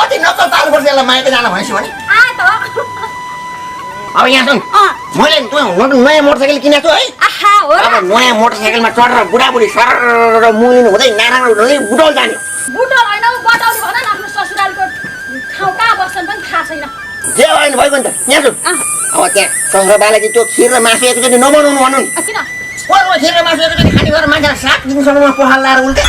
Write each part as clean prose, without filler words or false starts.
कति नक्कल पाल्नुपर्छ यसलाई माइत जान भनेपछि भने अब यहाँ सुन मैले नयाँ मोटरसाइकल किनेको छु है अब नयाँ मोटरसाइकलमा चढेर बुढाबुढी सर मुनिनु हुँदै नाराम्रो हुँदै बुटौल जाने बुटौल होइन बटौली भन न आफ्नो ससुरालको ठाउँ कहाँ बस्छन् पनि थाहा छैन जे होइन भइगयो नि त यहाँ सुन अब त्यहाँ सङ्ग्रहबालाले त्यो खिर र मासु एकचोटि नबनाउनु भन्नु नि किन कोही खिर र मासु एकचोटि खाने गरेर मान्छेलाई 7 दिनसम्ममा पखाल लाएर उल्टे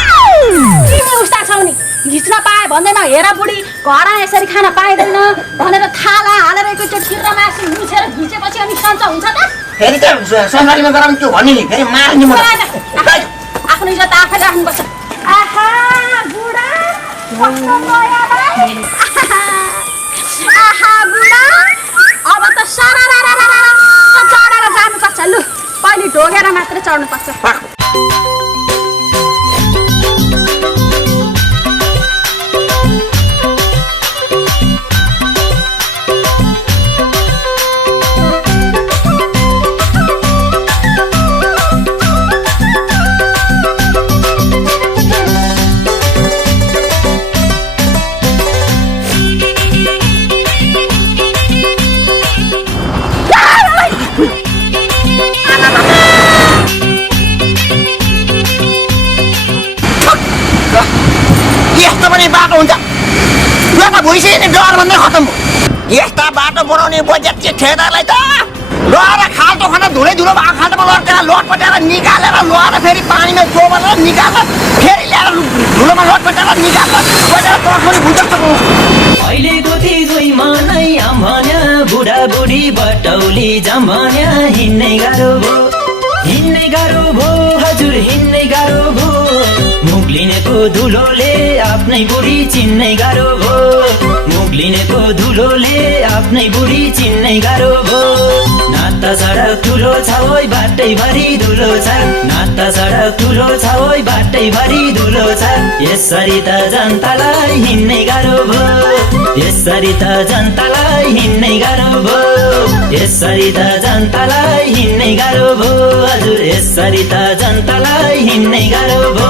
तिमी उस्ता छौ नि घिच्न पाए भन्दैन हेर बुढी घर यसरी खान पाइँदैन भनेर थाला हालेर एकैचोटि खिर र मासु मुछेर घिचेपछि अनि सन्च हुन्छ त फेरि त ससुरालीमा गराउनु त्यो भन्ने नि फेरि मार्ने म आफ्नो इज्जत आफै राख्नुपर्छ आहा बुढा कस्तो माया भाइ आहा बुढा अब त सरारारारा चढेर जानुपर्छ लु पहिले ढोगेर मात्रै चढ्नुपर्छ बाटो हुन्छ यो त भइसक्यो नि डर भन्दै खतम भयो यस्ता बाटो बनाउने बजेट ठेकेदारलाई त लोहार खाल्टो खना धुलै धुलो भएको खाल्टोमा लड्केर लोटपटेर निकालेर लोहार फेरि पानीमा चोबेर निकालेर फेरि ल्याएर धुलोमा लोटपटेर निकालेर पनि भुइँजस्तो अहिलेको तिजोइमा नै आम्भन्या बुढाबुढी बटौली जम्भन्या हिँड्नै गाह्रो भो हजुर हिँड्नै गाह्रो भो मुग्लिनेको धुलोले आफ्नै बुढी चिन्नै गाह्रो भो मुग्लिनेको धुलोले आफ्नै बुढी चिन्नै गाह्रो भो नाता सडक ठुलो छ ओइ बाटैभरि धुलो छ नाता सडक ठुलो छ ओइ बाटैभरि धुलो छ यसरी त जनतालाई हिँड्नै गाह्रो भो यसरी त जनतालाई हिँड्नै गाह्रो भो यसरी त जनतालाई हिँड्नै गाह्रो भो हजुर यसरी त जनतालाई हिँड्नै गाह्रो भो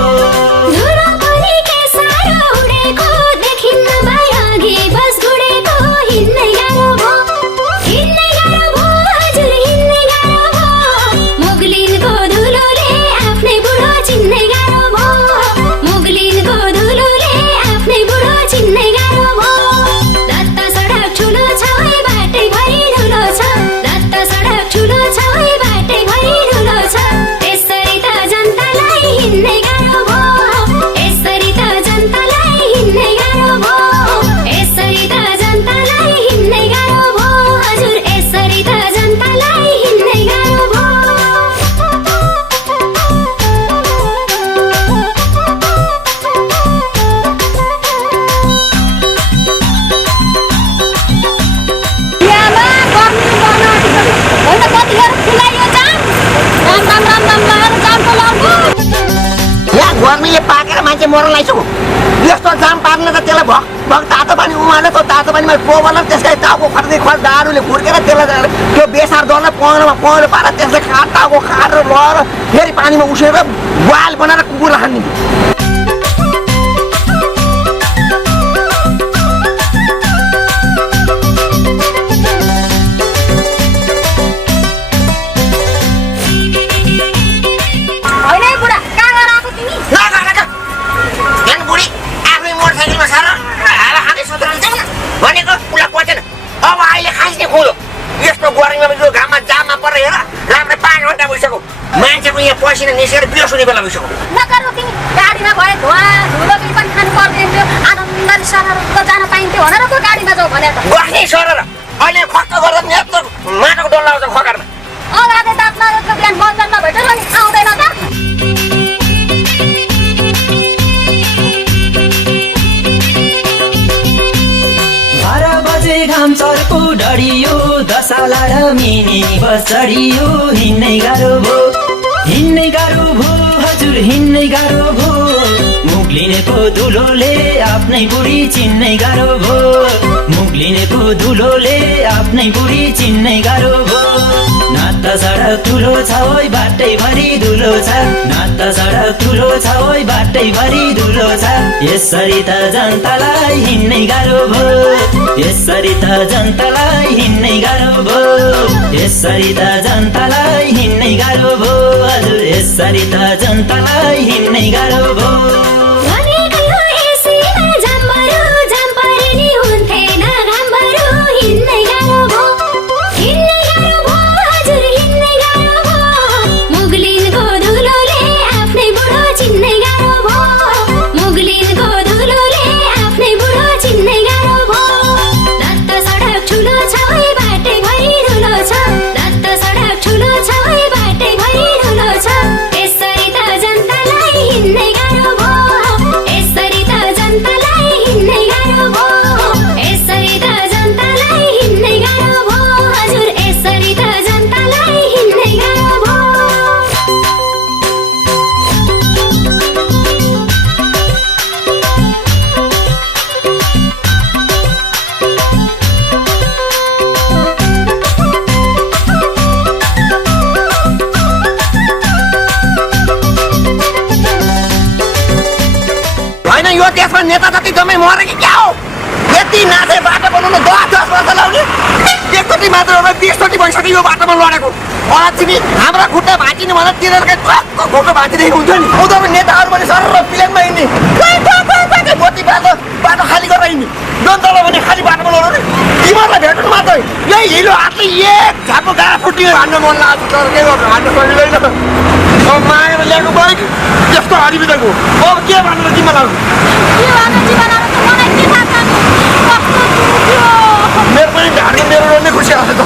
गर्मीले पाकेर मान्छे मर्न लागिसक्यो यस्तो जाम पार्न त त्यसलाई भग तातो पानी उमाल्यो त्यो तातो पानीमा टोबलेर त्यसलाई टाउको खर्दै दारूले फुर्केर त्यसलाई त्यो बेसार डरलाई पहेँलोमा पहेँलो पारेर त्यसलाई टाउको खाएर लएर फेरि पानीमा उसेर बोइल बनाएर कुकुरलाई खाने भनेको उसलाई पचेन अब अहिले खासले खोलो यस्तो गर्मीमा यो घाममा जाममा परेर हेर राम्रो 5 घन्टा भइसक्यो मान्छेको यहाँ पसिना निस्केर बेहोस हुने बेला भइसक्यो नगर्नु तिमी गाडीमा भए धुवा धुलो पनि खानु पर्दैन थियो आनन्दले सररक्क जान पाइन्थ्यो भनेर त गाडीमा जाऊ भने त बस्नै सरर अहिले खक्क गर्दा पनि यस्तो माटोको डल्ला आउँछ खकारमा अगाडि दाँतमा बिहान बजारमा भेटेर नि आउँदैन त घाम चर्को डढियो दशाला र मिनी बस चढियो हिँड्नै गाह्रो भो हजुर हिँड्नै गाह्रो भो मुग्लिने मुग्लिनेको धुलोले आफ्नै बुढी चिन्नै गाह्रो भो मुग्लिनेको धुलोले आफ्नै बुढी चिन्नै गाह्रो भो नाता सडक ठुलो छ ओइ बाटैभरि धुलो छ नाता सडक ठुलो छ ओइ बाटैभरि धुलो छ यसरी त जनतालाई हिँड्नै गाह्रो भो यसरी त जनतालाई हिँड्नै गाह्रो भो यसरी त जनतालाई हिँड्नै गाह्रो भो हजुर यसरी त जनतालाई हिँड्नै गाह्रो भो यो देशमा नेता जति जम्मै मरे कि क्या हो यति नाथे बाटो बनाउनु 10 वर्ष लाउने एकचोटि मात्र हो 20 चोटि भइसक्यो यो बाटोमा लडेको अझै हाम्रो खुट्टा भाँचिनु भन्दा तिनीहरूकै टक्क घोटो भाँचिरहेको हुन्छ नि उनीहरू नेताहरू पनि सरर प्लेनमा हिँड्ने मोती बाटो खाली गरेर हिँड्ने जनतालाई भने खाली बाटोमा लडाउने तिमीहरूलाई भेट्नु मात्रै यही हिलो हातले एक झापो गाडा फुट्यो हान्न मन लाग्छ तर के गर्नु हान्न सकिँदैन अब मागेर ल्याएको बाइक यस्तो हारिबिँदाको अब के भनेर तिमीलाई मेरो पनि ढाड्ने मेरो नै खुसी आएको छ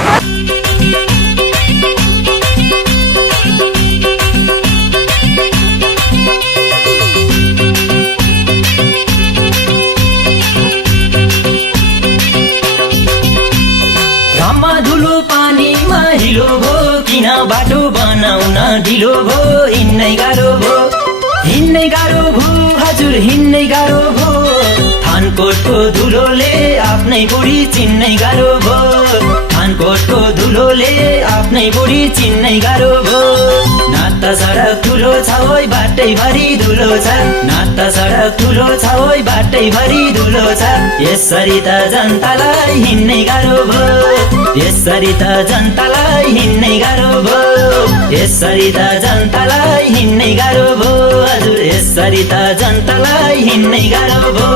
घाममा धुलो पानीमा हिलो भो किन बाटो बनाउन ढिलो भो हिँड्नै गाह्रो भो हजुर हिँड्नै गाह्रो भो थानकोटको धुलोले आफ्नै बुढी चिन्नै गाह्रो भो थानकोटको धुलोले आफ्नै बुढी चिन्नै गाह्रो भो नाता सडक ठुलो छ ओइ बाटैभरि धुलो छ नाता सडक ठुलो छ ओइ बाटैभरि धुलो छ यसरी त जनतालाई हिँड्नै गाह्रो भो यसरी त जनतालाई हिँड्नै गाह्रो भो यसरी त जनतालाई हिँड्नै गाह्रो भो हजुर यसरी त जनतालाई हिँड्नै गाह्रो भो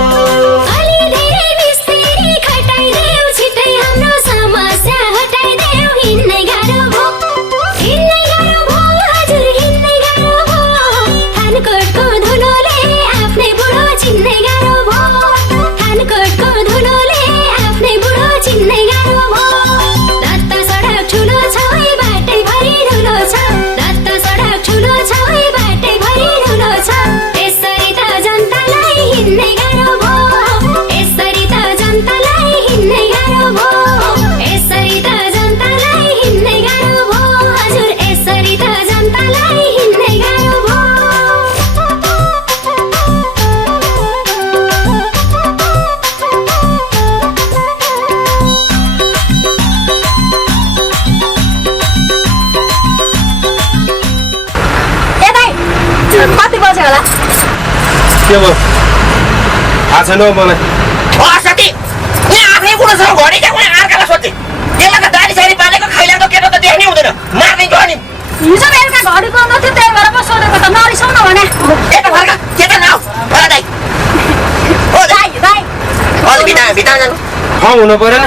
के भयो थाहा छैन मलाई साथी यहाँ आफ्नै कुरोसँग घडी क्या अर्कालाई सोध्थे यसलाई त दारी सारी पालेको खाइलाको केटो त देख्नै हुँदैन मारिदिन्छ अनि हिजो बेलुका घडी पाउनु थियो त्यही भएर पो सोधेको त नरिसाउन भने केटा फर्का केटा नआऊ होला दाइ ओ दाइ दाइ अलि भित्र जानु हुनु परेन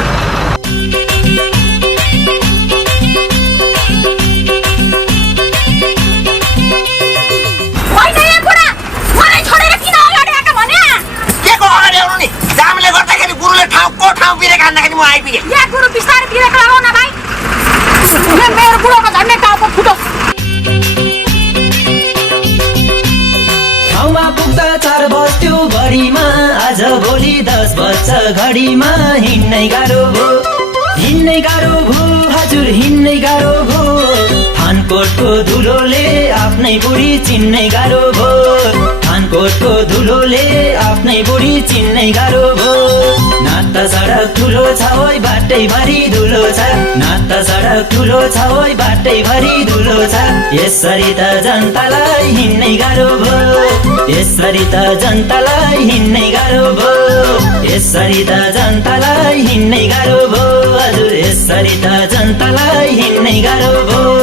ठाउँ बिरेको हान्दाखेरि म आइपुगेँ यहाँ कुरो बिस्तारै बिरेको लगाउ न भाइ मेरो बुढोको झन्डै टाउको फुटो ठाउँमा पुग्दा 4 बज्यो बढीमा आज भोलि 10 बज्छ घडीमा हिँड्नै गाह्रो भो हजुर हिँड्नै गाह्रो भो थानकोटको धुलोले आफ्नै बुढी चिन्नै गाह्रो भो थानकोटको धुलोले आफ्नै बुढी चिन्नै गाह्रो भो नाता सडक ठुलो छ ओइ बाटैभरि धुलो छ नाता सडक ठुलो छ ओइ बाटैभरि धुलो छ यसरी त जनतालाई हिँड्नै गाह्रो भो यसरी त जनतालाई हिँड्नै गाह्रो भो यसरी त जनतालाई हिँड्नै गाह्रो भो हजुर यसरी त जनतालाई हिँड्नै गाह्रो भो